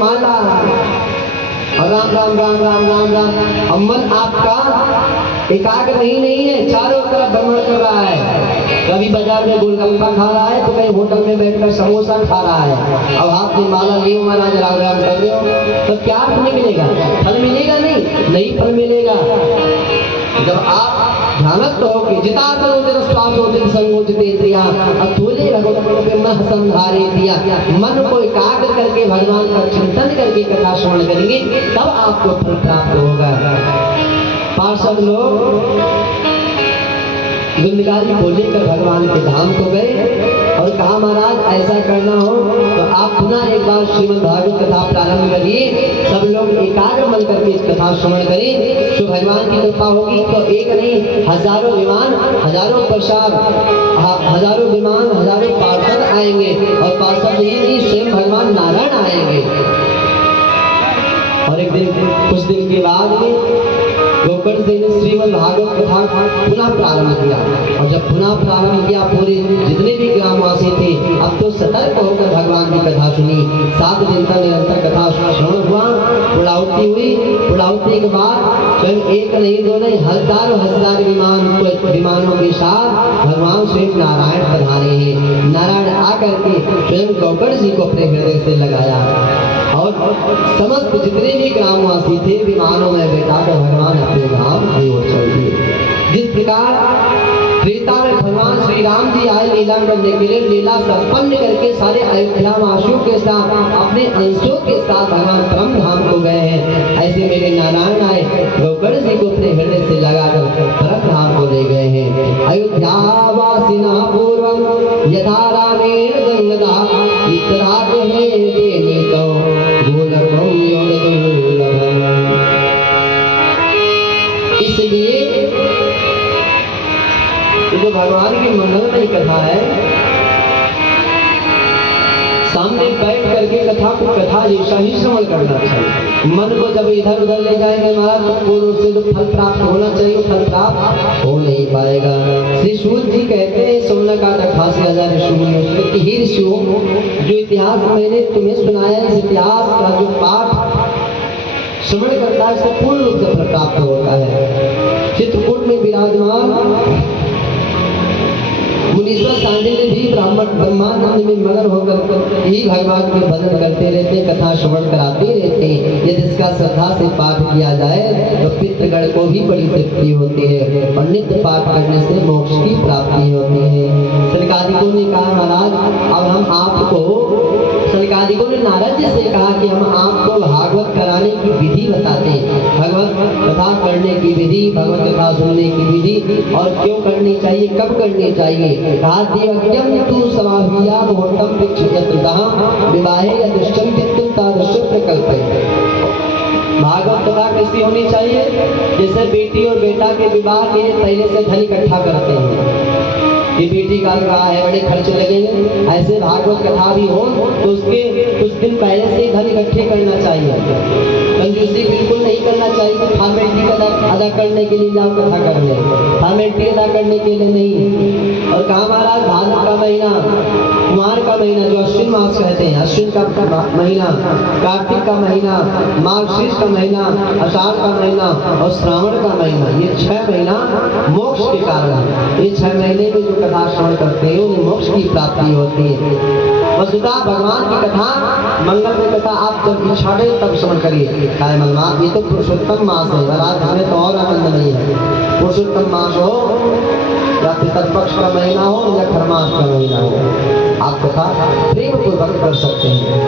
माला राम राम राम राम राम राम। अब मन आपका एकाग्र नहीं है, चारों तरफ भ्रमण कर रहा है। कभी बाजार में गोलगप्पा खा रहा है तो कहीं होटल में बैठकर समोसा खा रहा है। अब आपने माला ली, महाराज राम राम कर रहे हो तो क्या फल मिलेगा? फल मिलेगा नहीं फल मिलेगा। जब आप ध्यानस्थ होके मन को एकाग्र करके भगवान का चिंतन करके कथा श्रवण करेंगे तब आपको फल प्राप्त होगा। पार्षद लोग गुंदगारी को लेकर भगवान के धाम को गए और कहा महाराज ऐसा करना हो तो आप पुनः एक बार श्रीमद् भागवत कथा प्रारंभ करिए, सब लोग एकाग्र मन करके इस कथा श्रवण करें, तो भगवान की कृपा होगी। तो एक नहीं हजारों विमान, हजारों प्रसाद, हजारों विमान, हजारों पार्षद आएंगे और पार्षद ही नहीं स्वयं भगवान नारायण आएंगे। और एक दिन कुछ दिन के बाद में गोकर्ण सिंह ने श्रीमद् भागवत कथा पुनः प्रारंभ किया और जब पुनः प्रारंभ किया पूरे जितने भी ग्रामवासी थे अब तो सतर्क होकर भगवान की कथा सुनी। 7 दिन तक निरंतर कथा श्रवण हुआ, पुड़ावती हुई। पुड़ावती के बाद स्वयं एक नहीं दो नहीं हजारों हजार विमानों के साथ भगवान स्वयं नारायण पधारे हैं। नारायण आकर के स्वयं गोकर्ण जी को अपने हृदय से लगाया और समस्त जितने भी ग्रामवासी थे विमानों में बैठाकर भगवान अपने धाम की ओर चल दिए। जिस प्रकार त्रेता में भगवान श्री राम जी आए लीला करने के लिए, लीला संपन्न करके सारे अयोध्या वासियों के साथ अपने अंशों के साथ भगवान परम धाम को गए हैं, ऐसे मेरे नारायण आए गोकर्ण जी को अपने हृदय से लगाकर परम धाम को ले गए हैं। अयोध्या वासिना पूर्वम यथा रामेण गंगदा इतराक है देनी तो इसलिए जो भगवान की मंगलमयी कथा है, सामने बैठ करके कथा को कथा जैसा ही श्रवण करना चाहिए। मन को जब इधर उधर ले जाएंगे महाराज तो पूर्व से जो फल प्राप्त होना चाहिए फल प्राप्त हो नहीं पाएगा। श्री सूत जी कहते हैं 16,88,000 ऋषि ऋषियों जो इतिहास मैंने तुम्हें सुनाया, इस इतिहास का जो पाठ श्रवण करता है उसको पूर्ण रूप से फल प्राप्त होता है। चित्रकूट में विराजमान मुनीश्वर सांडिल्य भी ब्रह्मानंद में मगन होकर ही भगवान के भजन करते रहते, कथा श्रवण कराते रहते हैं। यदि इसका श्रद्धा से पाठ किया जाए तो पितृगण को भी बड़ी तृप्ति होती है और नित्य पाठ करने से मोक्ष की प्राप्ति होती है। सनकादिकों ने कहा महाराज अब हम आपको, सनकादिकों ने नारद जी से कहा कि हम आपको भागवत कराने की विधि बताते हैं, भगवत कथा करने की विधि, भगवत कथा सुनने की विधि और क्यों करनी चाहिए, कब करनी चाहिए। कहा देवज्ञम तु समाहिया मुहूर्तम विक्षयतः विवाहे यदुष्टम चित्तम तादृशं प्रकल्पये। भागवत कथा कैसी होनी चाहिए? जैसे बेटी और बेटा के विवाह के पहले से धन इकट्ठा करते हैं कि बेटी का विवाह है बड़े खर्च लगेंगे, ऐसे भागवत कथा भी हो तो उसके कुछ दिन पहले से ही धन इकट्ठे करना चाहिए। कंजूसी बिल्कुल नहीं करना चाहिए कि फॉर्मेलिटी अदा करने के लिए जाओ कथा कर ले, फॉर्मेलिटी अदा करने के लिए नहीं। और कहा महाराज भाद्र का महीना, कुमार का महीना जो अश्विन मास कहते हैं, अश्विन का महीना, कार्तिक का महीना, मार्गशीर्ष का महीना, आषाढ़ का महीना और श्रावण का महीना, ये 6 महीना मोक्ष के कारण। ये 6 महीने में जो कथा श्रवण करते हैं उन्हें मोक्ष की प्राप्ति होती है। वसुधा भगवान की कथा मंगलमय कथा आप जब इच्छा करें तब श्रवण करिए। ये तो पुरुषोत्तम मास है महाराज, हमें तो और आनंद नहीं है। पुरुषोत्तम मास हो या पितर पक्ष का महीना हो या खरमास का महीना हो, आप कथा प्रेम पूर्वक कर सकते हैं।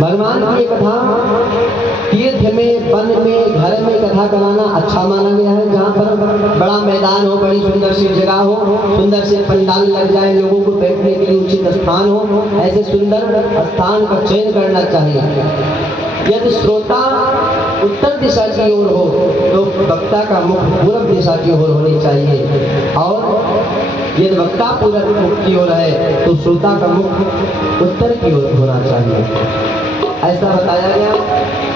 भगवान की कथा तीर्थ में, वन में, घर में कथा कराना अच्छा माना गया है। जहाँ पर बड़ा मैदान हो, बड़ी सुंदर सी जगह हो, सुंदर से पंडाल लग जाए, लोगों को बैठने के लिए उचित स्थान हो, ऐसे सुंदर स्थान का चयन करना चाहिए। यदि श्रोता उत्तर दिशा की ओर हो तो वक्ता का मुख पूर्व दिशा की ओर होनी चाहिए और यदि वक्ता पूर्व मुख की ओर है तो श्रोता का मुख उत्तर की ओर होना चाहिए। ऐसा बताया गया।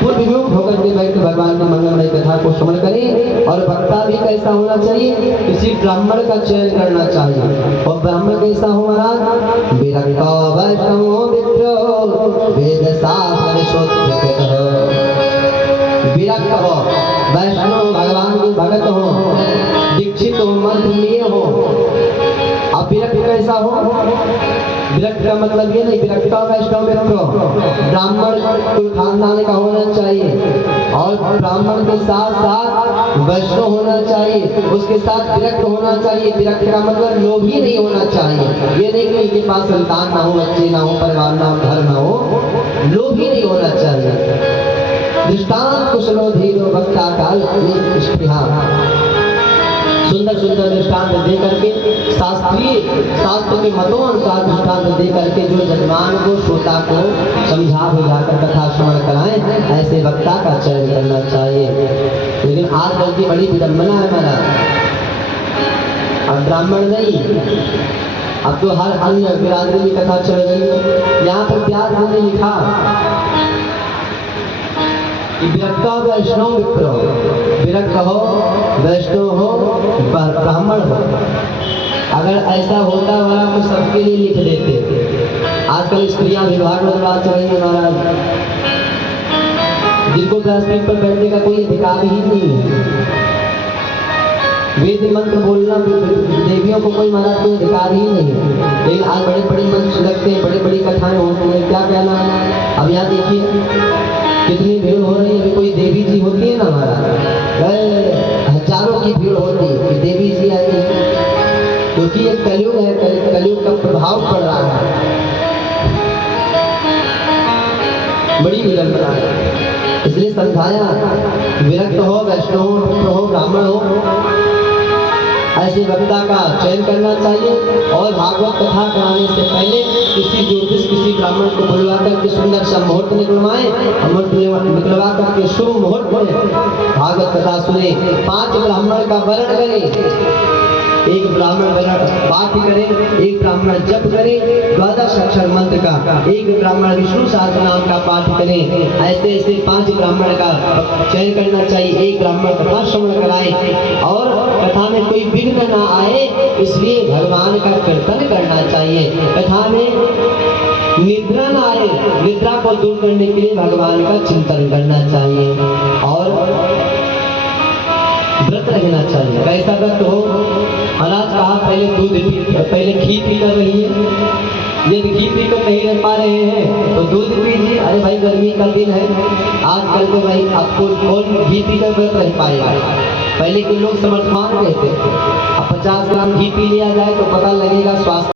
पूर्व विमुख होकर के बैठ भगवान की मंगलमय कथा को श्रवण करें। और वक्ता भी कैसा होना चाहिए, किसी ब्राह्मण का चयन करना चाहिए। और ब्राह्मण कैसा हो महाराज, विरक्त वैष्णव मित्र वेद शास्त्र श्रोत्र, विरक्त हो, वैष्णव भगवान के भगत हो, दीक्षित हो, मंत्र लिए हो। अब विरक्त कैसा हो, विरक्त का मतलब ये नहीं, विरक्त वैष्णव मित्र ब्राह्मण कुल खानदान का होना चाहिए और ब्राह्मण के साथ साथ वैष्णव होना चाहिए, उसके साथ विरक्त होना चाहिए। विरक्त का मतलब लोभी नहीं होना चाहिए। ये नहीं कि उनके पास संतान ना हो, बच्चे ना हो, परिवार ना हो, घर ना हो, लोभी नहीं होना चाहिए। दृष्टांत कुशलो धीरो वक्ता काल स्पृहा, सुंदर सुंदर दृष्टांत दे करके शास्त्रीय शास्त्र के मतों अनुसार दृष्टांत दे करके जो जजमान को श्रोता को समझा बुझाकर कथा श्रवण कराएं, ऐसे वक्ता का चयन करना चाहिए। लेकिन आजकल की बड़ी विडंबना है हमारा, अब ब्राह्मण नहीं, अब तो हर अन्य बिरादरी में कथा चल रही है। यहाँ पर व्यास ने लिखा विरक्त वैष्णव मित्र, विरक्त हो, वैष्णव हो, ब्राह्मण हो। अगर ऐसा होता वाला तो सबके लिए लिख देते। आजकल स्त्रियां विभाग में बात चल रही है महाराज, जिनको व्यासपीठ पर बैठने का कोई अधिकार ही नहीं है। वेद मंत्र बोलना देवियों को कोई महाराज कोई अधिकार ही नहीं है। लेकिन आज बड़े बड़े मंत्र लगते हैं, बड़ी बड़ी कथाएं होती हैं, क्या कहना है। अब यहाँ देखिए कितनी भीड़ हो रही है। अभी कोई देवी जी होती है ना हमारा, हजारों की भीड़ होती है कि देवी जी आई, क्योंकि ये कलयुग है, कलयुग का प्रभाव पड़ रहा है। बड़ी विडंबना है, इसलिए समझाया विरक्त हो, वैष्णव हो, ब्राह्मण हो, ऐसे वक्ता का चयन करना चाहिए। और भागवत कथा कराने से पहले किसी ज्योतिष किसी ब्राह्मण को बुलवा करके सुंदर सा मुहूर्त निकलवाएं, मुहूर्त निकलवा करके शुभ मुहूर्त में भागवत कथा सुने। 5 ब्राह्मण का वर्ण करें, एक ब्राह्मण पाठ करे, एक ब्राह्मण जप करे 12 अक्षर मंत्र का, एक ब्राह्मण विष्णु सहस्रनाम का पाठ करे। ऐसे ऐसे 5 ब्राह्मण का चयन करना चाहिए। एक ब्राह्मण कथा श्रवण कराए और कथा में कोई विघ्न ना आए, इसलिए भगवान का कीर्तन करना चाहिए। कथा में निद्रा ना आए, निद्रा को दूर करने के लिए भगवान का चिंतन करना चाहिए और व्रत रहना चाहिए। कैसा व्रत हो, महाराज कहा पहले घी पी कर रहिए। यदि घी पी कर नहीं रह पा रहे हैं तो दूध पीजिए। अरे भाई गर्मी का दिन है, आजकल तो भाई आपको कौन घी पी कर व्रत रह पाएगा। पहले के लोग समर्थवान रहते, अब 50 ग्राम घी पी लिया जाए तो पता लगेगा